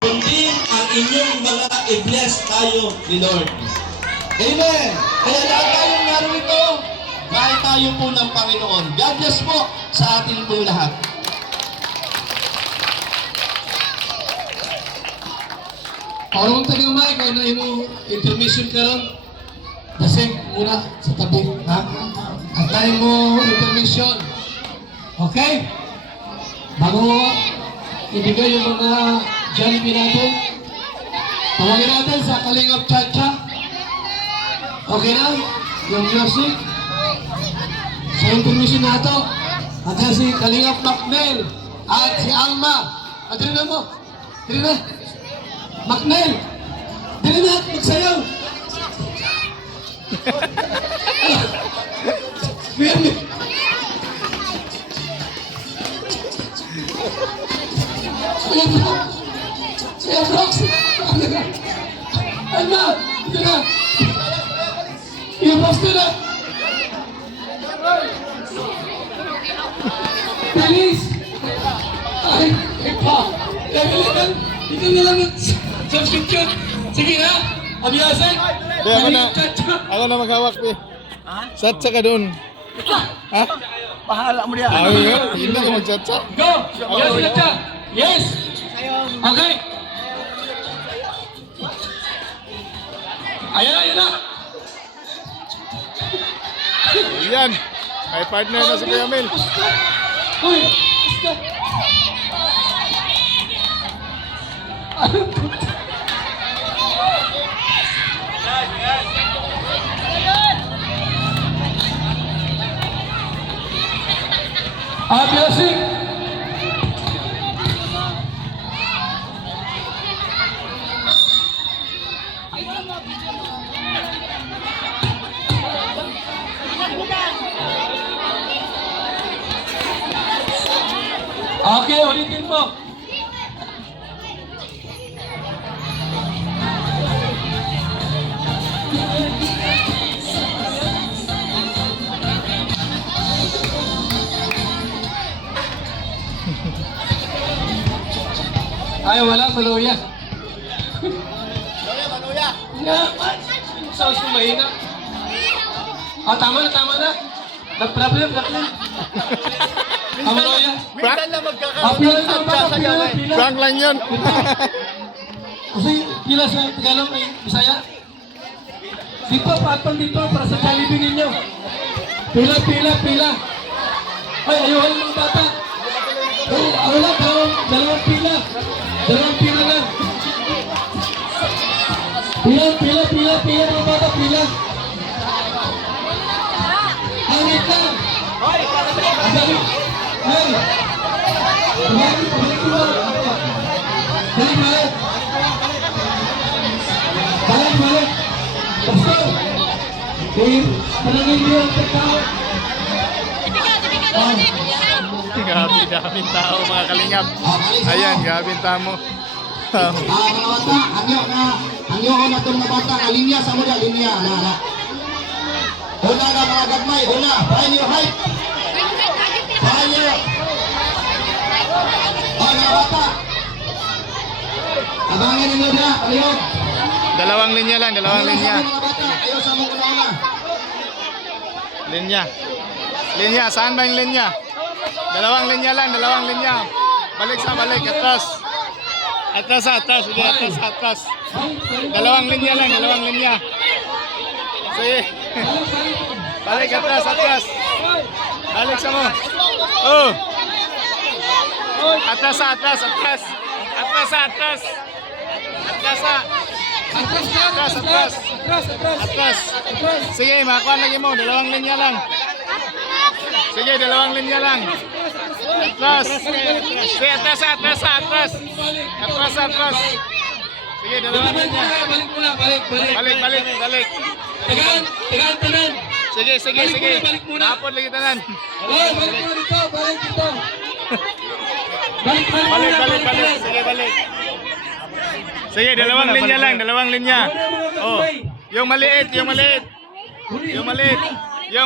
kundi ang inyong mga i-bless tayo ni Lord. Amen! Kaya lahat tayong narito, dahil tayo po ng Panginoon. God bless po sa ating po lahat. Parang tagang mic, ano yung intermission ka ron? Dasig muna sa tabi, ha? At tayo mo intermission. Okay? Bago ibigay yung mga Jollibee natin, tawagin natin sa Kalingap Chacha. Okay na? Yung music. Sa intermission na ito, at si Kalingap Macnel at si Alma. At rin na mo. Rin na. Macnel! Dali na! Magsayaw! Kuya Brox! Alma! Ito na! Kuya Brox na na! Bilis! Ay! Epa! Gagalingan! Ito na lang ang subscription! Sige na! Abiyasan! Ako na maghawak, pe. Satsa ka doon. Ha? Bahala mo diyan. Hindi ka magsatsa. Go! Yes, Chacha! Yes! Okay! Ayan na, ayan na! Yan. May partner na si Kuya Mel. Uy! Basta! Music! Okay, ulitin mo. Ay, wala, maluya. Manuya. Nga, sauce ko mahina. Ah, tama na. Nag-problem. Ah, maluya. Minsan lang Ah, magkakaroon pila ng na ba? sadya sa gawin. Prank lang yun. Kasi pila sa Tagalog ay Bisaya. Dito, patong dito para sa Jollibee ninyo. Pila. Ay, ayuhan mga bata. Ay, wala, dalawang pila. Dalawang pila lang. Pila, mga bata, pila. Hangit lang. Ay, balik. Pastor, panangin niyo ang pagkao. Grabe, daming tao mga kalingap. Ayan, grabe tamo. Mga bata, hangyo ko na itong mga bata, alinya sa mula, alinya. Una na mga gagmay, una, find your height. Find your... mga bata. Abangin ninyo na, palihog. Dalawang linya lang, dalawang linya. Mga bata, ayaw sa mga una. Linya, saan ba yung linya? Dalawang linya lang, dalawang linya. Balik, atras. Atras, sige, atras. Dalawang linya lang, dalawang linya. Sige. Balik, atras. Balik sa mo. Oh. Atras. Sige, makakuha lagi mo, dalawang linya lang. Sige, dalawang linya lang. Atras. Sige, atras. Sige, dalawang linya. Balik muna, balik. Balik. Tagaan. Sige. Balik muna. Hapon lagi tanan. Balik muna dito. Balik. Sige, balik. Sige, dalawang linya lang, dalawang linya. Oh, yung maliit. Yung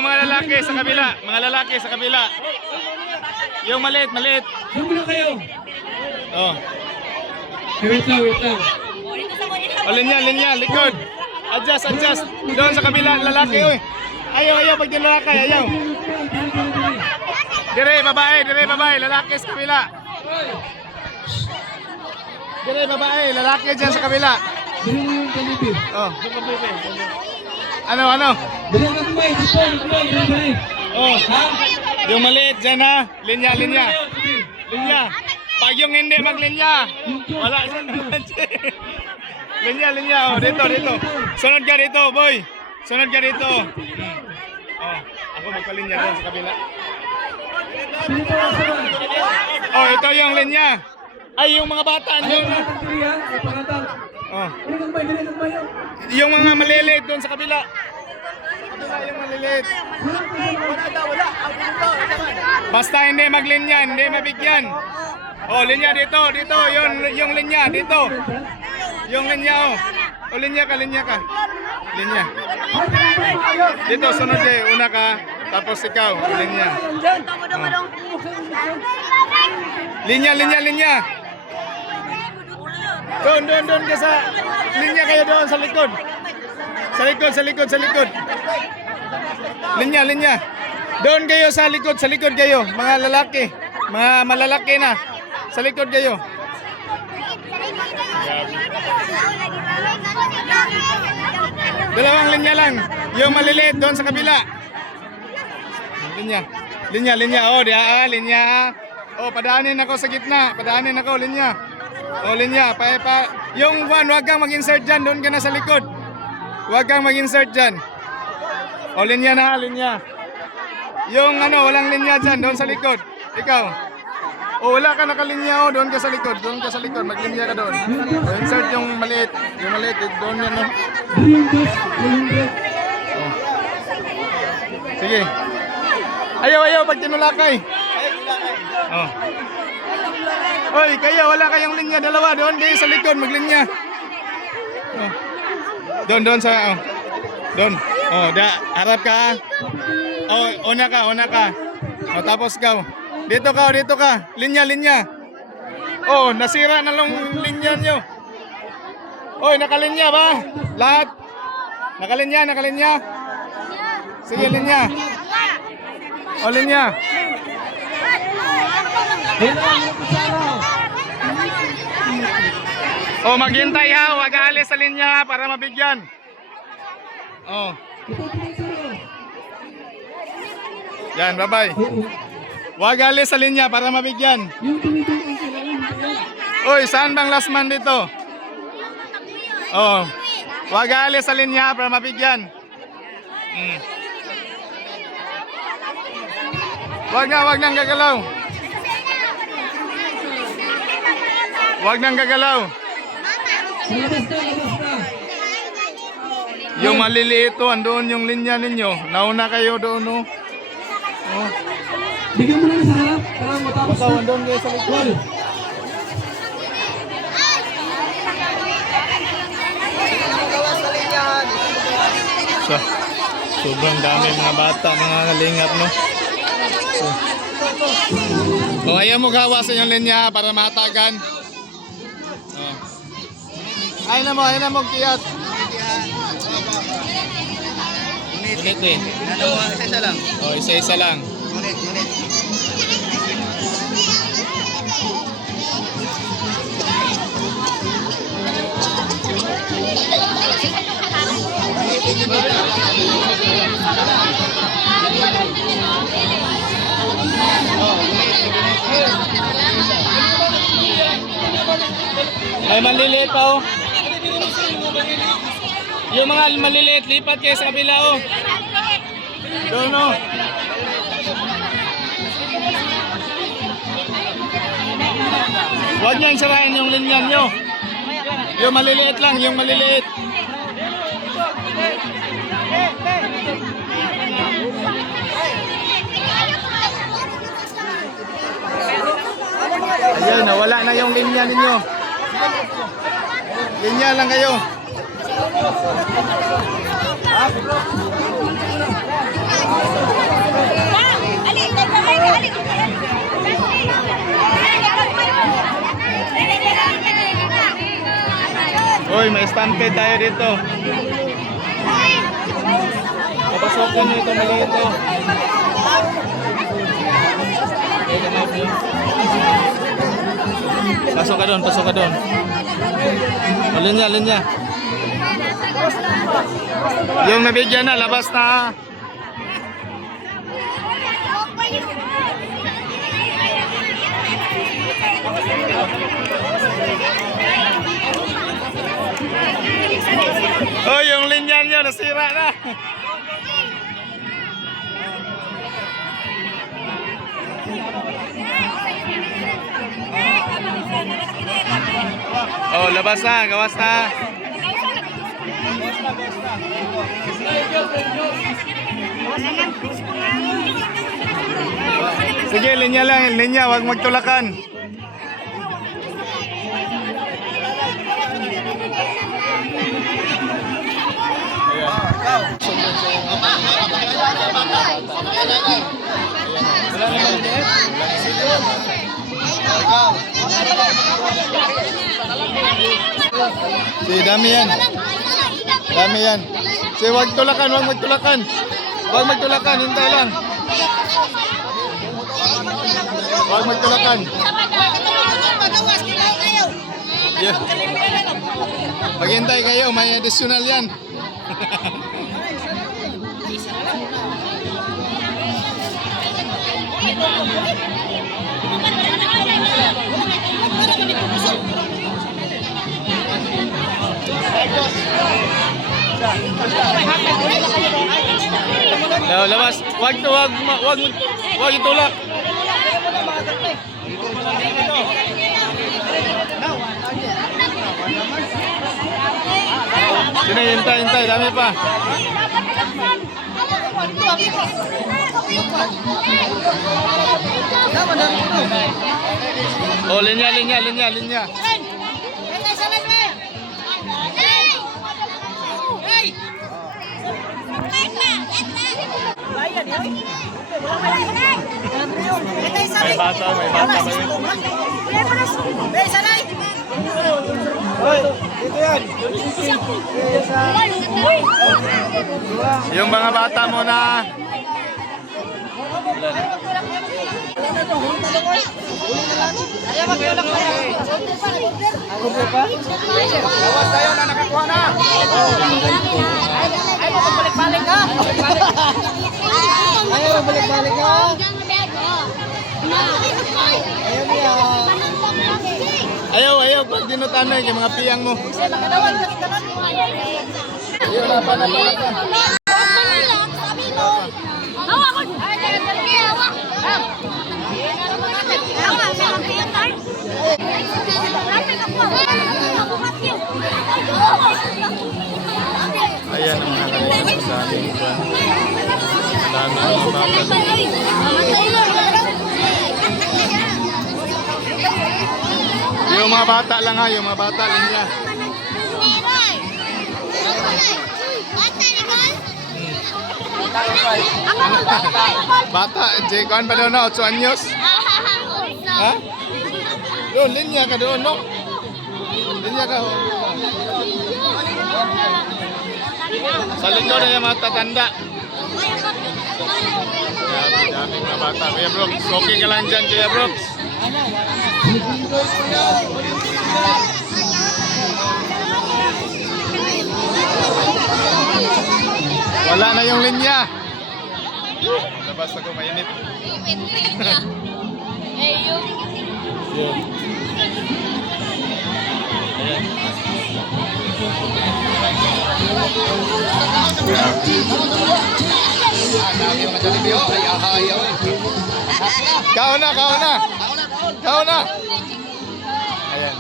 mga lalaki sa kabila. Yung maliit. Huwag na kayo. Oh. Wait lang, wait lang. O, linya, likod. Adjust. Doon sa kabila, lalaki, oy. Ayaw, pag yung lalaki, ayaw. Dire, babae, lalaki sa kabila. Dire, babae, lalaki dyan sa kabila. Dali mo yung kalibi. Oh. Ano? Dali ang kamay, dali. Oh, yung maliit dyan ha. Linya. Pag yung hindi maglinya, wala siya naman siya. Linya. Oh, dito. Sunod ka dito, boy. Oh, ako magpalinya doon sa kabila. Oh, ito yung linya. Ay, yung mga bata doon. Oh. Yung mga maliliit doon sa kabila. Yung maliliit. Basta hindi maglinya, hindi mabigyan. Oh, linya dito. Yung linya dito. Yung linya oh. O linya ka. Linya. Dito sunod una ka, tapos ikaw, linya. Oh. Linya. Doon ka sa linya kayo doon sa likod. Sa likod. Linya. Doon kayo sa likod kayo, mga lalaki. Mga malalaki na. Sa likod kayo. Dalawang linya lang. Yung maliliit doon sa kabila. Linya. Oh, linya. Oh, padaanin ako sa gitna. Linya. Oh, linya. Yung one, wag kang mag-insert dyan. Doon ka na sa likod. Wag kang mag-insert dyan. Oh, linya. Yung walang linya dyan. Doon sa likod. Ikaw. Oh, wala ka nakalinya. Oh, doon ka sa likod. Maglinya ka doon. Oh, insert yung maliit. Doon yan. Oh. Sige. Ayaw pag tinulakay. Oh. Oy, kayo wala kayong linya, dalawa doon kayo sa likod maglinya. Oh. Doon sa Doon. Oh, harap ka. Oh, una ka. Oh, tapos ikaw. Dito ka. Linya. Oh, nasira na lang linya nyo. Oy, nakalinya ba? Lahat? Nakalinya. Sige, linya. O, linya. O, maghintay ha. Huwag aalis sa linya para mabigyan. O. Yan, bye-bye. Huwag aalis sa linya para mabigyan. Oy, saan bang last man dito? Oh, huwag aalis sa linya para mabigyan. Huwag nang gagalaw. Yung maliliit to, andoon yung linya ninyo. Nauna kayo doon, no? Oh. Bigyan mo na sa harap para matapos na. Andun kayo sa likod. Sobrang dami mga bata, mga kalingap, no? So, ayaw mo gawasan yung linya para matagan. Oh. Ayaw na mo, kiyat. Unit eh. Isa lang. Oh, isa lang. Unit. Ay, maliliit pa oh. Yung mga maliliit, lipat kayo sa kabila oh. Doon oh. Huwag niyang sirain yung linya nyo. Yung maliliit lang, yung maliliit. Ayun, nawala na yung linya ninyo. Linya lang kayo. Uy, may stampede tayo dito. Papasokin nyo ito, maliit to. Pasok ka doon, pasok ka doon. O, linya, linya. Yung nabigyan na, labas na. Oh, yung linya nyo, nasira na. Oh, labas na, gawas na. Sige, linya lang, linya, wag magtulakan. Si dami yan. Dami yan. Si wag tulakan, wag magtulakan. Wag magtulakan, hintay lang. Wag magtulakan. Yeah. Maghintay kayo, may additional yan. Labas. Wag itulak. Sini, hintay, dami pa. Oh, linya. May bata. Yung mga bata mo na. Lawas tayo na nakakuha na. Ay, balik-balik ka. Ayaw, balik-balik ka. Ayaw, pag dinutanay kay mga piyang mo. Ayaw na, pana. Ayan ang mga kailangan sa ating dyan. Dami ang mga bata. Yung mga bata lang ha, yung mga bata lang niya. Bata, Jaycon pa doon na, 8 anyos. Ha? Doon, linya ka doon, no? Linya ka. Sa likod na yung mga tatanda. Dami mga bata. Kuya Brooks, okay ka lang dyan, Kuya Brooks. Wala na yung linya. Labas ako, mainit. Yun. Ayan. Kaon na. Ayan.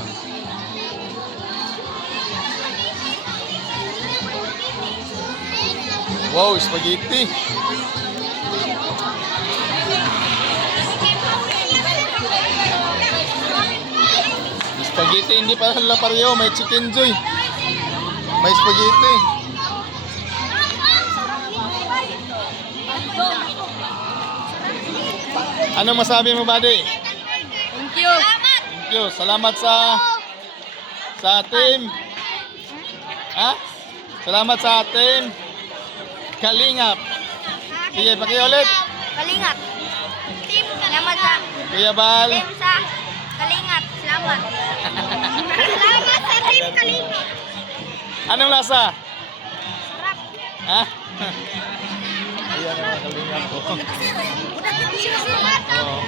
Wow, spaghetti. Spaghetti, hindi pa sila pareho. May chicken joy. May spaghetti. Ano masabi mo, buddy? Thank you. Thank you. Salamat sa team. Ha? Salamat sa atin. Kalingap. Sige, pakiulit. Kalingat. Team Salamat sa Kuya Bal. Team sa Kalingat. Salamat. Salamat sa Team Kalingat. Anong lasa? Sarap. Ha? Ayan ang kalingap ko. Oo.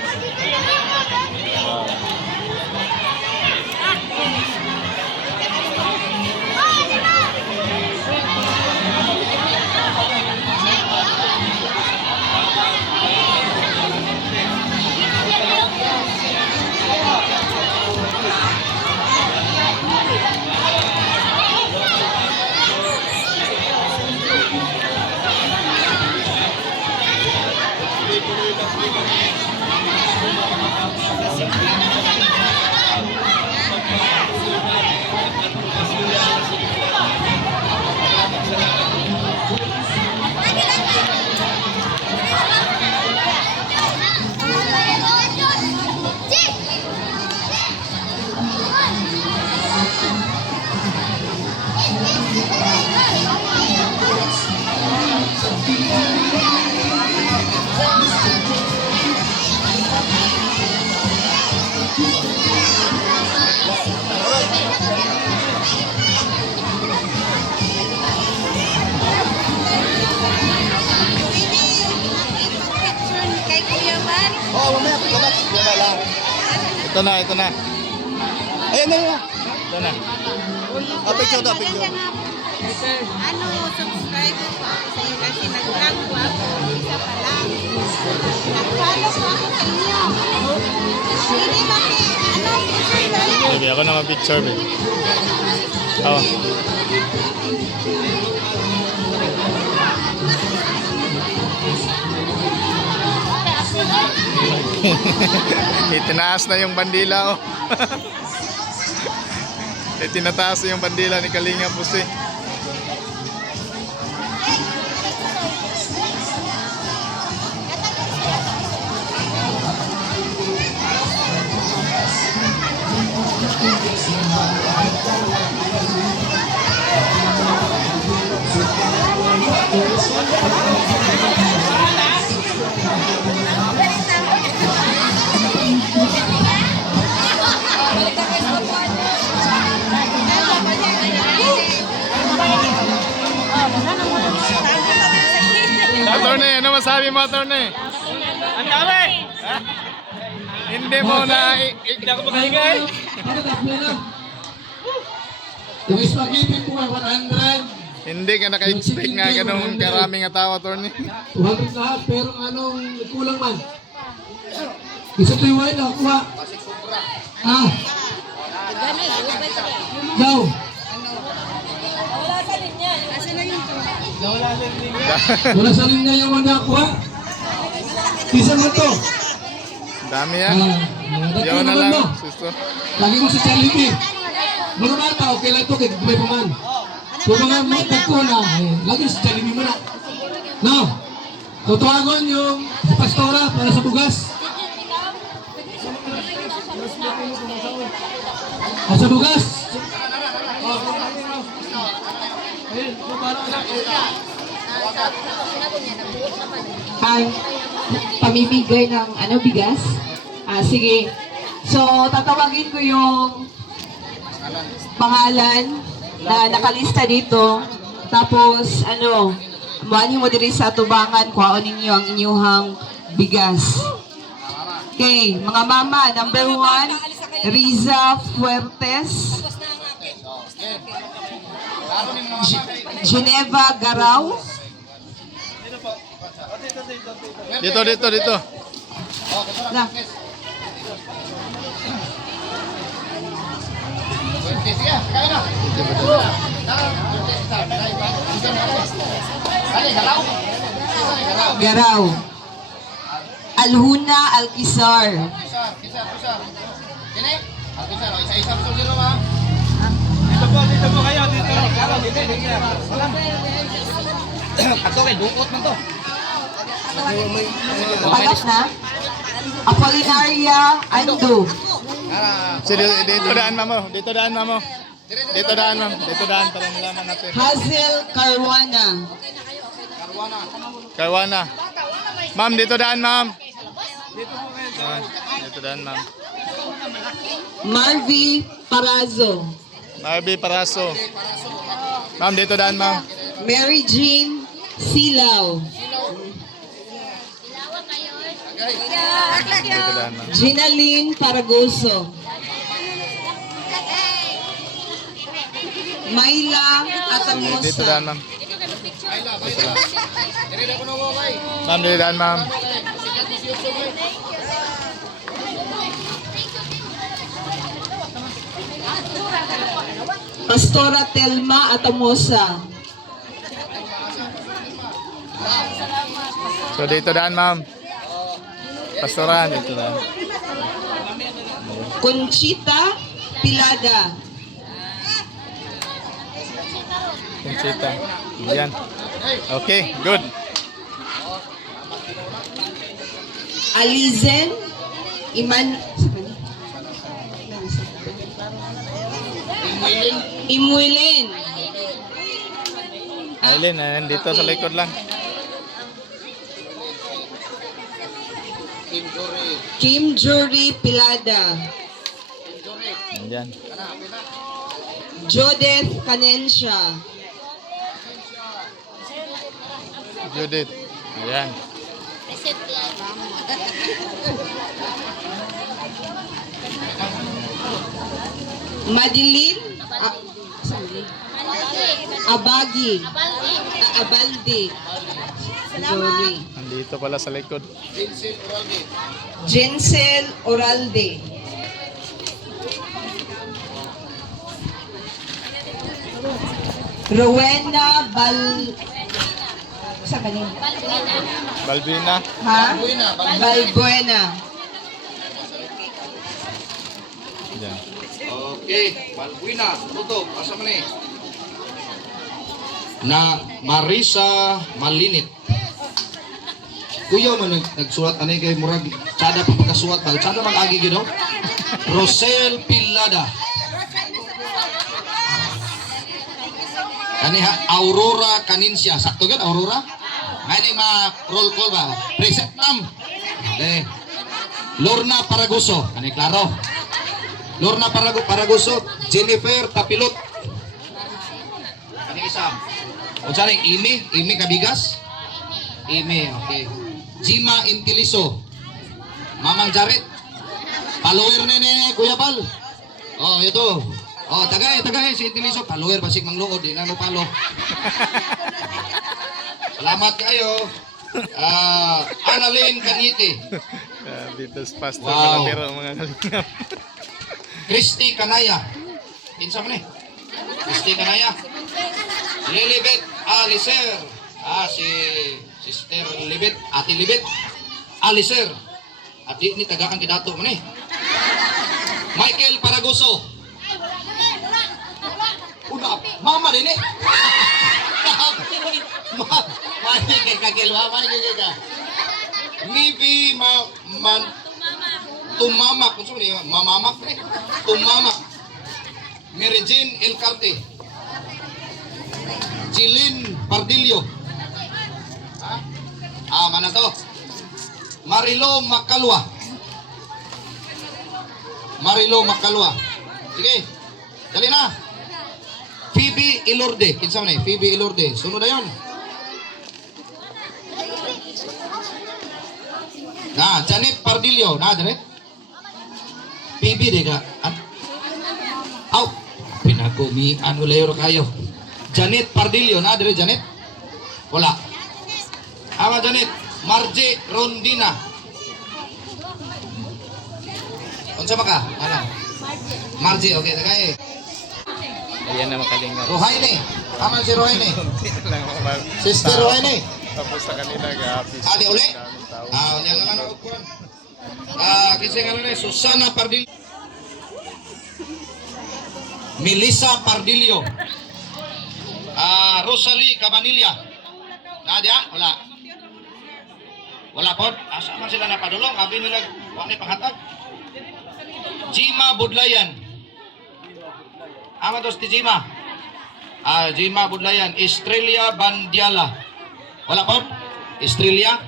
Kay Kuya Man. Oo, mamaya pagkabat. Wala lang. Ito na, ito na. Ayan na yun. Ito na. Picture to, picture. Ano, subscriber po ako sa iyo kasi nag-vlog po ako. Isa pa lang. Nag-follow po ako sa inyo. Hindi maki, ano, picture tayo. Baby, ako na mag-picture, baby. Oh. Itinaas na yung bandila, oh. Itinataas na yung bandila ni Kalinga Pusi. Attorney, ano masabi mo, attorney? Ang dami! Ha? Hindi mo na... Hindi ako makahingay. Ano takbo na? Yung spaghetti ko ay 100. Hindi ka naka-expect nga ganun karaming tao, attorney. 200 lahat, pero anong kulang man? Isa to yung wine, kuha. Ah. Daw. Wala sa linya yung wanda, kuha. Isa mo to. Dami yan. Dagko Yaw na naman lang, mo. susto. Lagi mo sa Jollibee. Mga bata, okay lang to, kaya may paman. Kung mga dagko na, lagi sa Jollibee mo na. No. Tutuwagon yung pastora para sa bugas. At sa bugas. Ang pamimigay ng bigas. Sige. So, tatawagin ko yung pangalan na nakalista dito. Tapos, maani mo diri sa tubangan, kuhaon ninyo ang inyuhang bigas. Okay, mga mama, number 1, Riza Fuertes. Geneva Garaw. Dito. Na. Garaw. Alhuna Alquizar. Dito po kayo, dito. Ato kay dukot man to. Pagat na. Apolinaria Ando. Dito daan mo. Dito daan, ma'am. Dito daan para malaman natin. Hazel Caruana. Kawana. Ma'am, dito daan, ma'am. Ah, dito daan, ma'am. Marvy Parazo. Marby Paraso. Ma'am, dito daan, ma'am. Mary Jean Silaw. Dito daan, ma'am. Ginaline Paragoso. Mayla Dito Atamosa. daan, ma'am. Ma'am, dito daan, ma'am. Pastora Telma Atamosa. So, dito daan, ma'am. Pastoran, dito daan. Conchita Pilada. Conchita. Yan. Okay, good. Alizen Imuilin. Aileen, dito sa likod lang. Kim Jury Pilada. Yan. Jodeth Canensya. Judith. Ayan. Madeline Abagi. Abaldi. Sorry. Nandito pala sa likod. Jensel Oralde. Rowena Sa kanina? Balbina. Ha? Balbuena. Yan. Okay, Balbuena, tutok, asa man eh. Na Marisa Malinit. Kuya man nagsulat anay kay murag tsada pa pagkasulat pa. Tsada mag-agi gino. Rosel Pilada. Ani ha, Aurora Canincia. Sakto gan Aurora? May ma roll call ba? Present ma'am. Lorna Paraguso. Ani klaro. Lorna Paraguso, Jennifer Tapilot. Ani isa. O saan Imi Kabigas? Imi, okay. Jima Intiliso. Mamang Jaret. Follower ni Kuya Pal. Oh, ito. Oh, tagay si Intiliso. Follower basig mangluod, di na mo palo. Salamat kayo. Annalyn Canyete. Dito sa pastor Wow. pala pero mga kalingap. Christy Canaya. Kinsa man eh? Christy Canaya. Lilibet Alicer. Si Sister Libet, Ate Libet Alicer. At di ni tagaan kidato man eh. Michael Paraguso. Una, mama din eh. Mani kay kagil, mama kay ka. Nibi Tumama, kung saan niya, mamamak eh. Tumama. Mary Jane Elcarte. Jilin Pardillo. Mana to? Marilo Makalwa. Sige. Dali na. Phoebe Ilorde. Kinsa man eh? Phoebe Ilorde. Sunod na yun. Janet Pardillo. Janet? Phoebe di ka? Aw, pinagumian ulayro kayo. Janet Pardillo, dire Janet? Wala. Janet, Margie Rondina. Unsa maka? Ano? Margie, okay, tagay. Ayan na makalingap. Rohaine. Aman si Rohaine. Sister Rohaine. Tapos sa kanila ga-happy. Ali uli? Uli ang lang ako. Kasi nga lang Susana Pardillo. Melissa Pardillo. Rosalie Cabanilla. Nadia? Wala. Wala po. Asa man sila napadulong? Abi nila, wala panghatag. Jima Budlayan. Amatos ti Jima. Jima Budlayan. Estrella Bandiala. Wala po? Estrella.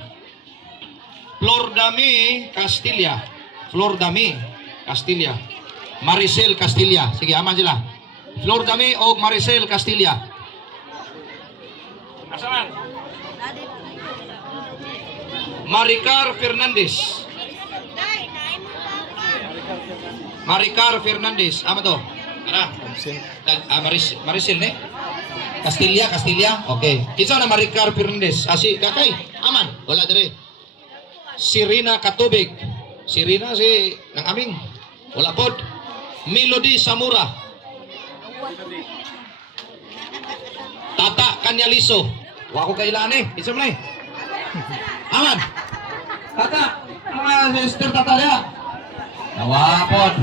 Flor Dami Castilla. Flor Dami Castilla. Maricel Castilla. Sige, aman sila. Flor Dami o Maricel Castilla. Asaman? Maricar Fernandez. Maricar Fernandez. Ama to? Tara. Maricel ne? Castilla, Castilla. Okay. Kinsa na Maricar Fernandez? Si kakay. Aman. Wala dire. Sirina Katubig. Sirina si nang aming. Wala pod. Melody Samura. Tata Kanyaliso. Wa ko kailan eh. Kinsa man eh? Aman. Tata. Ang sister Tata dia. Nawapod.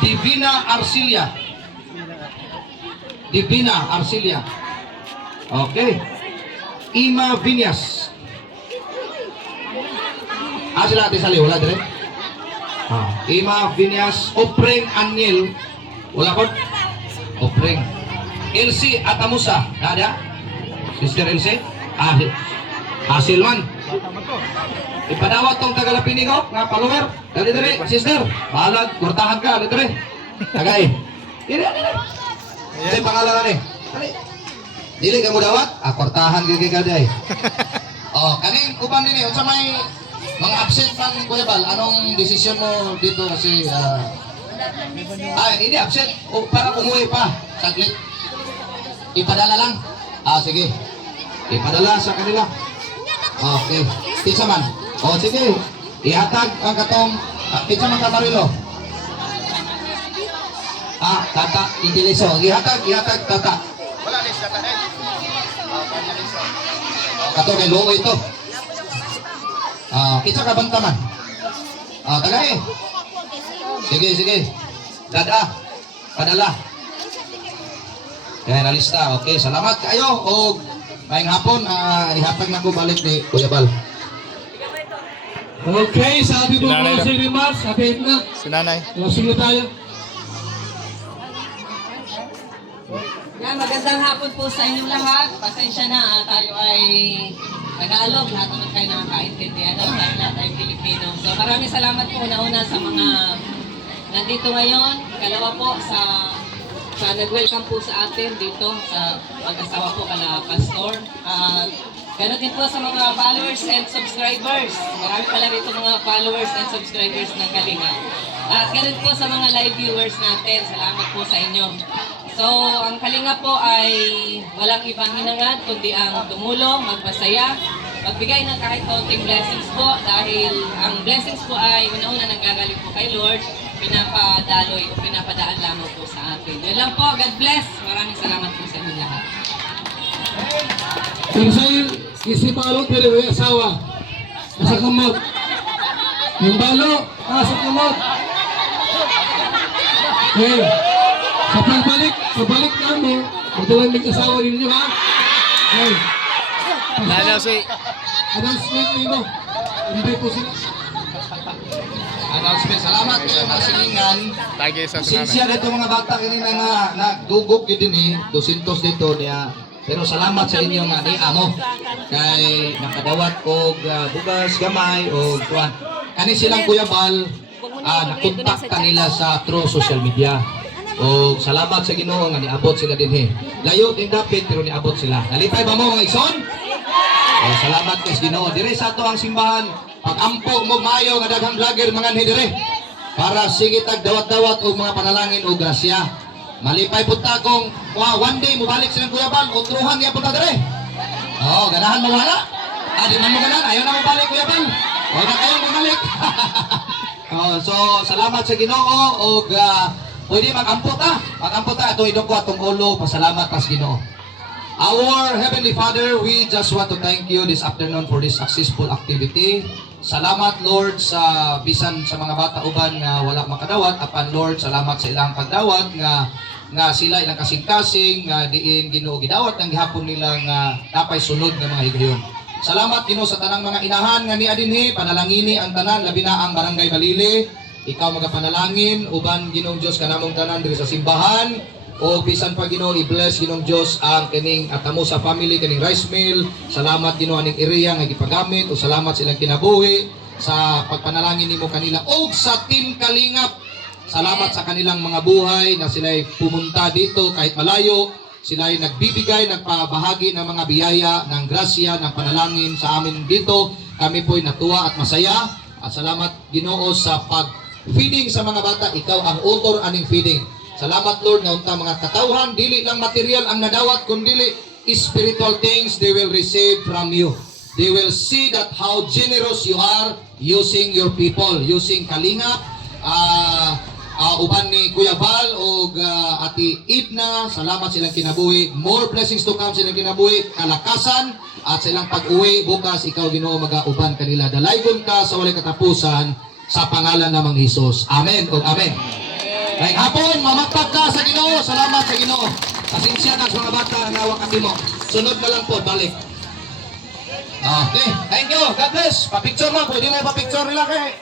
Divina Arcilia. Divina Arcilia. Okay. Ima Vinyas. Sila ati sali. Wala dire? Ima Vinyas. Opreng Aniel. Wala po? Opreng. Elsie Atamusa. Ada? Sister Elsie? Hasilman. Ipadawat tong tagalapini ko, nga follower. Dali dali, sister. Balag, kurtahan ka, dali dali. Tagay. Dili. Dili pangalan ni. Dali. Dili ka mo dawat? Kurtahan gigi ka day. Kaning uban din unsa may mga absent man Kuya Bal, anong desisyon mo dito kasi hindi absent para umuwi pa. Saglit. Ipadala lang. Sige. Ipadala sa kanila. Okay. Kinsa man? Sige. Ihatag ang katong kinsa man kamarilo. Tata Indiliso. Ihatag tata. Wala ni sa tanan. Kato kay luoy ito. Kinsa ka bantaman? Tagay. Sige. Dada. Padala. Kaya nalista. Okay, salamat kayo og maayong hapon. Ihatag na ko balik ni Kuya Bal. Okay, sa ating po Sinanay closing remarks, atin na. Si nanay. Closing na tayo. Yan, magandang hapon po sa inyong lahat. Pasensya na, tayo ay Tagalog. Lahat naman kayo nakakaintindihan. Dahil lahat ay Pilipino. So maraming salamat po una-una sa mga nandito ngayon. Kalawa po sa nag-welcome po sa atin dito sa mag-asawa po kala Pastor. Ganoon din po sa mga followers and subscribers. Marami pala rito mga followers and subscribers ng Kalinga. At ganoon po sa mga live viewers natin. Salamat po sa inyo. So, ang Kalinga po ay walang ibang hinangad kundi ang tumulong, magpasaya, magbigay ng kahit kaunting blessings po dahil ang blessings po ay una-una nanggagaling po kay Lord, pinapadaloy o pinapadaan lamang po sa atin. Yun lang po, God bless. Maraming salamat po sa inyo lahat. Kung sa'yo, isi balot, pero may asawa. Nasa kamot. Yung balo, nasa kamot. Okay. Sa pagbalik namin, magdalang mag-asawa ninyo, ha? Okay. Nanaw si Announcement ninyo. Hindi po sila. Announcement. Salamat kayo mga silingan. Tagi sa Sinsya sinanay. dito mga bata kanina nga nagdugog yun din 200 dito niya. Pero salamat sa inyo nga ni Amo. Kay nakadawat og bugas gamay o kuan. Kani silang Kuya Bal nakontak kanila sa through social media. O salamat sa Ginoo nga niabot sila dinhi. Layo din dapit pero niabot sila. Nalipay ba mo mga igsoon? Salamat kay Ginoo. Dire sa ato ang simbahan. Pag-ampo mo maayo nga daghang vlogger mga ni dire. Para sige tag dawat-dawat og mga panalangin o grasya. Malipay punta kung one day mo balik silang Kuya Bal o truhan niya punta dire. Ganahan mo wala. Di man mo ganan, ayaw na mo balik Kuya Bal. Huwag na kayong bumalik. So salamat sa Ginoo og pwede mag-ampot Mag-ampot ito idong ko atong ulo. Pasalamat pas Ginoo. Our Heavenly Father, we just want to thank you this afternoon for this successful activity. Salamat Lord sa bisan sa mga bata uban nga wala makadawat. Apan Lord, salamat sa ilang pagdawat nga sila ilang kasing-kasing nga diin Ginoo gidawat ang gihapon nila nga napay sunod nga mga higayon. Salamat Ginoo sa tanang mga inahan nga niya dinhi, panalangini ang tanan labi na ang Barangay Balili. Ikaw magapanalangin uban Ginoong Dios kanamong tanan diri sa simbahan O bisan pa Ginoo i-bless Ginoong Dios ang kining atamo sa family kining rice mill. Salamat Ginoo aning area nga gipagamit o salamat silang kinabuhi sa pagpanalangin nimo kanila o sa Team Kalingap. Salamat sa kanilang mga buhay na sila'y pumunta dito kahit malayo. Sila'y nagbibigay, nagpabahagi ng mga biyaya, ng grasya, ng panalangin sa amin dito. Kami po'y natuwa at masaya. At salamat Ginoo sa pag-feeding sa mga bata. Ikaw ang author aning feeding. Salamat Lord nga unta mga katawhan, dili lang material ang nadawat, kundi spiritual things they will receive from you. They will see that how generous you are using your people, using Kalinga, uban ni Kuya Val o Ati Idna. Salamat silang kinabuhi. More blessings to come silang kinabuhi, kalakasan at silang pag-uwi bukas ikaw Ginoo magauban kanila. Dalaygon ka sa walay katapusan sa pangalan namang Hesus. Amen o amen. Kaya hapon, mamatag ka sa Ginoo. Salamat sa Ginoo. Pasensya ka sa mga bata na wakati mo. Sunod na lang po, balik. Okay, thank you. God bless. Pa-picture mo. Pwede mo pa-picture nila kay